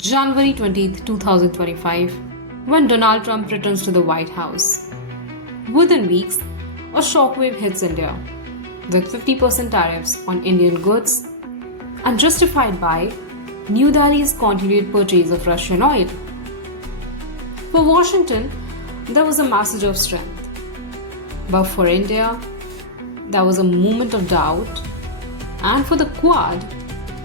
January 20th, 2025, when Donald Trump returns to the White House. Within weeks, a shockwave hits India, with 50% tariffs on Indian goods and justified by New Delhi's continued purchase of Russian oil. For Washington, there was a message of strength. But for India, there was a moment of doubt. And for the Quad,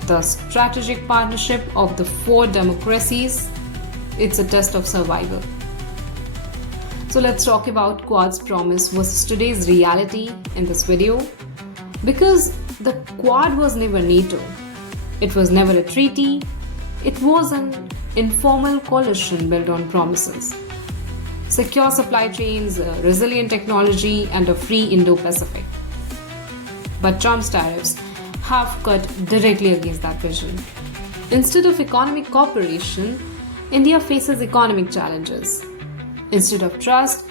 the strategic partnership of the four democracies, it's a test of survival. So let's talk about Quad's promise versus today's reality in this video. Because the Quad was never NATO. It was never a treaty. It was an informal coalition built on promises. Secure supply chains, resilient technology, and a free Indo-Pacific. But Trump's tariffs have cut directly against that vision. Instead of economic cooperation, India faces economic challenges. Instead of trust,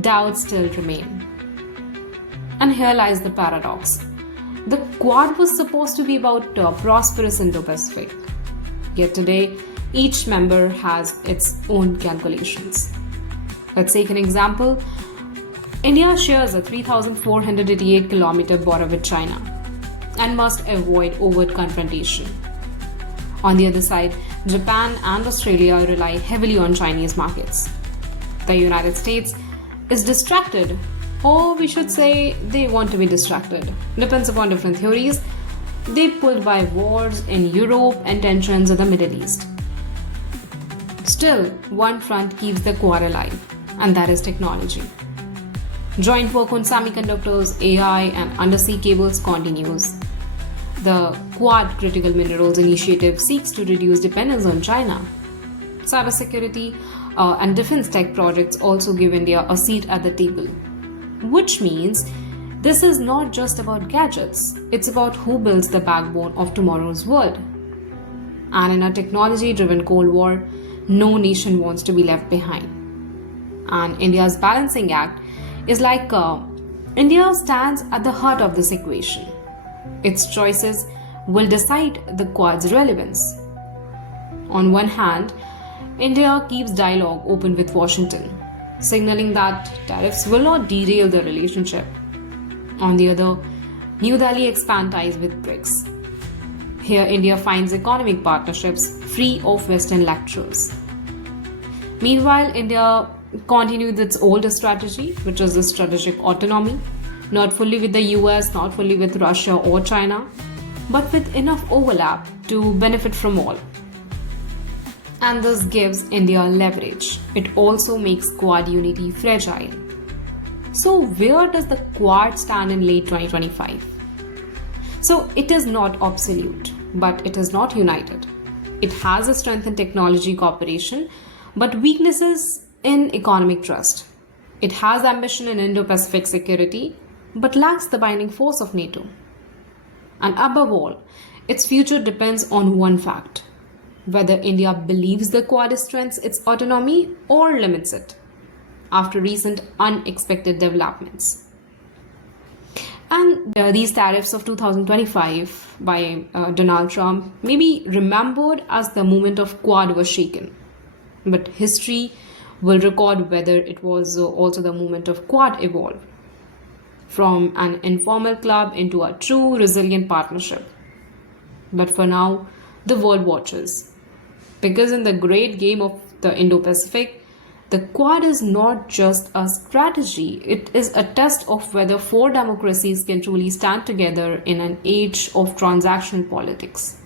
doubts still remain. And here lies the paradox. The Quad was supposed to be about a prosperous Indo-Pacific. Yet today, each member has its own calculations. Let's take an example. India shares a 3,488-kilometer border with China and must avoid overt confrontation. On the other side, Japan and Australia rely heavily on Chinese markets. The United States is distracted, or we should say they want to be distracted. Depends upon different theories. They pulled by wars in Europe and tensions in the Middle East. Still, one front keeps the Quad alive, and that is technology. Joint work on semiconductors, AI, and undersea cables continues. The Quad Critical Minerals Initiative seeks to reduce dependence on China. Cybersecurity and defense tech projects also give India a seat at the table. Which means this is not just about gadgets, it's about who builds the backbone of tomorrow's world. And in a technology-driven Cold War, no nation wants to be left behind. And India's balancing act is like India stands at the heart of this equation. Its choices will decide the Quad's relevance. On one hand, India keeps dialogue open with Washington, signaling that tariffs will not derail the relationship. On the other, New Delhi expands ties with BRICS. Here, India finds economic partnerships free of Western lectures. Meanwhile, India continued its old strategy, which is the strategic autonomy, not fully with the US, not fully with Russia or China, but with enough overlap to benefit from all. And this gives India leverage. It also makes Quad unity fragile. So where does the Quad stand in late 2025? So it is not absolute, but it is not united. It has a strength in technology cooperation, but weaknesses in economic trust. It has ambition in Indo-Pacific security, but lacks the binding force of NATO. And above all, its future depends on one fact: whether India believes the Quad strengthens its autonomy or limits it, after recent unexpected developments. And these tariffs of 2025 by Donald Trump may be remembered as the moment of Quad was shaken. But history will record whether it was also the moment of Quad evolved from an informal club into a true resilient partnership. But for now, the world watches. Because in the great game of the Indo-Pacific, the Quad is not just a strategy, it is a test of whether four democracies can truly stand together in an age of transactional politics.